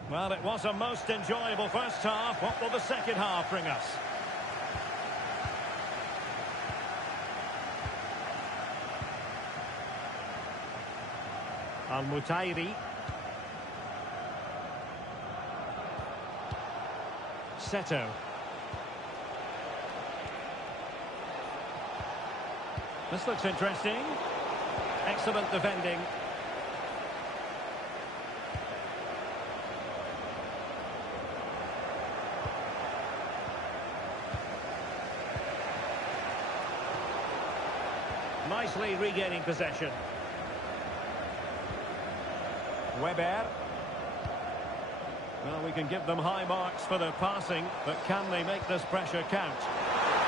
Well, it was a most enjoyable first half. What will the second half bring us? Al-Mutairi. Seto. This looks interesting. Excellent defending. Nicely regaining possession. Weber. Well, we can give them high marks for their passing, but can they make this pressure count?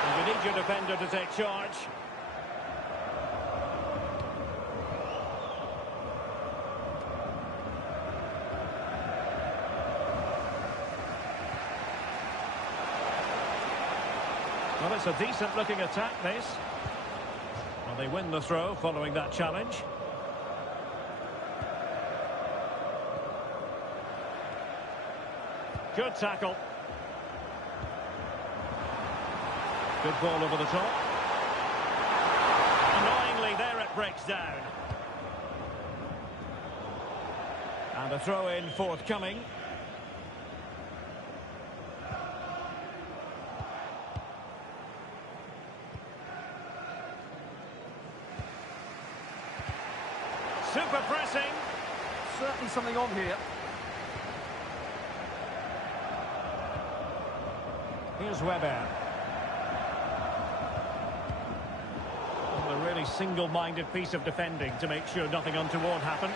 And you need your defender to take charge. Well, it's a decent-looking attack, this. Well, they win the throw following that challenge. Good tackle. Good ball over the top. Annoyingly, there it breaks down. And a throw-in forthcoming. Super pressing. Certainly something on here. Here's Weber. A really single-minded piece of defending to make sure nothing untoward happened.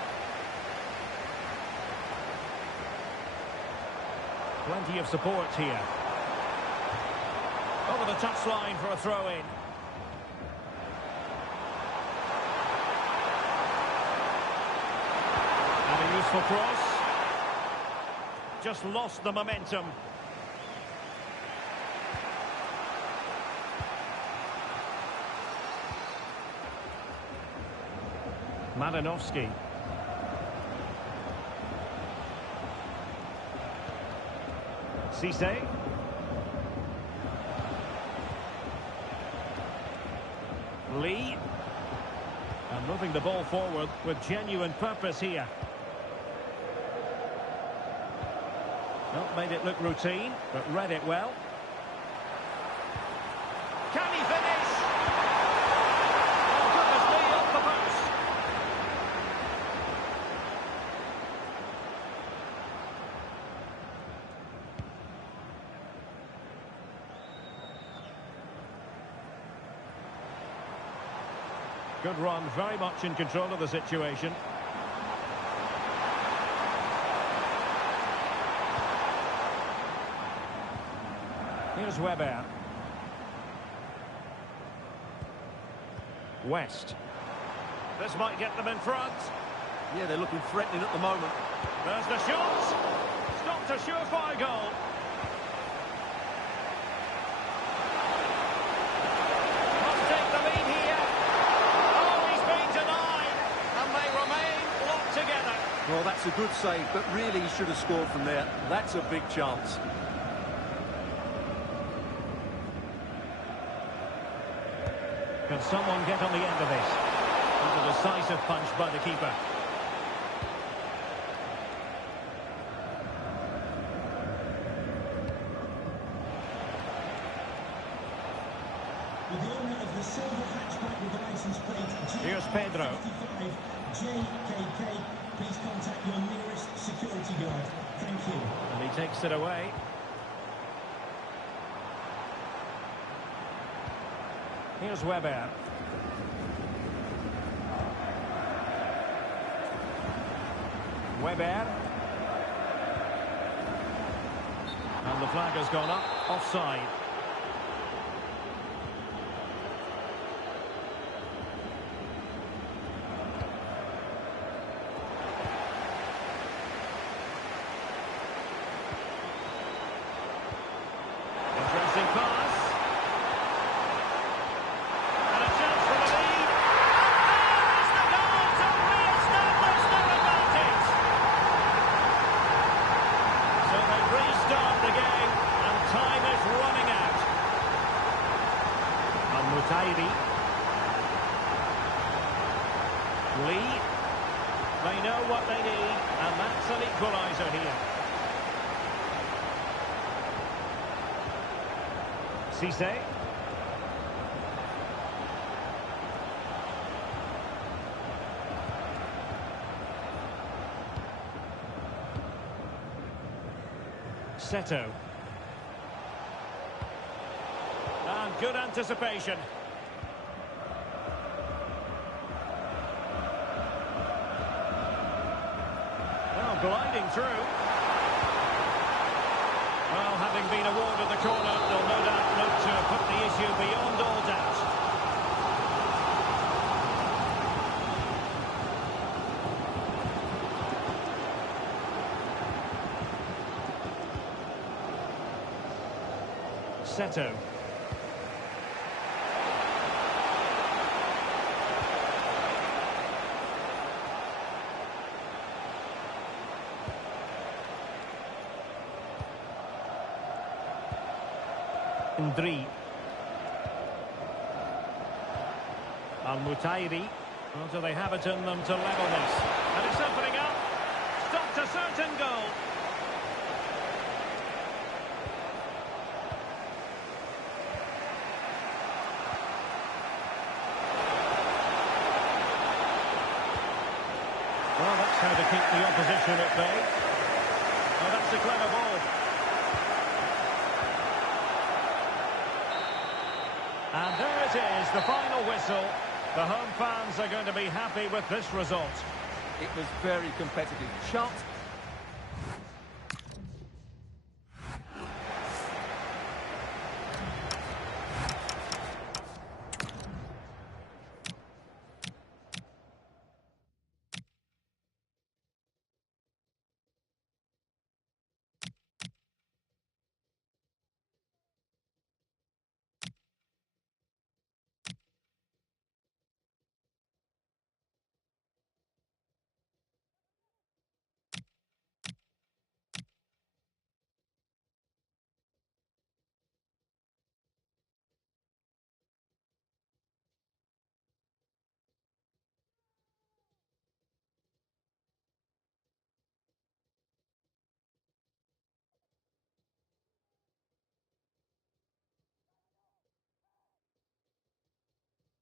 Plenty of support here. Over the touchline for a throw-in. And a useful cross. Just lost the momentum. Malinovsky. Cisse. Lee. And moving the ball forward with genuine purpose here. Not made it look routine, but read it well. Can he finish? Oh, goodness me, off the post. Good run, very much in control of the situation. Here's Weber. West. This might get them in front. Yeah, they're looking threatening at the moment. There's the shot. Stopped a surefire goal. Must take the lead here. Oh, he's been denied. And they remain locked together. Well, that's a good save, but really he should have scored from there. That's a big chance. Can someone get on the end of this? A decisive punch by the keeper. With the owner of the silver hatchback with the license plate Here's Pedro. JKK, please contact your nearest security guard. Thank you. And he takes it away. Here's Weber. Weber. And the flag has gone up. Offside. Interesting pass. Lee, they know what they need, and that's an equaliser here. Cisse. Seto. And good anticipation. Gliding through. Well, having been awarded the corner, they'll no doubt look to put the issue beyond all doubt. Seto. Ndri. Al-Mutairi. Well, do they have it in them to level this? And it's opening up. Stopped a certain goal. Well, that's how to keep the opposition at bay. Well, that's a clever ball. And there it is, the final whistle. The home fans are going to be happy with this result. It was very competitive. Chance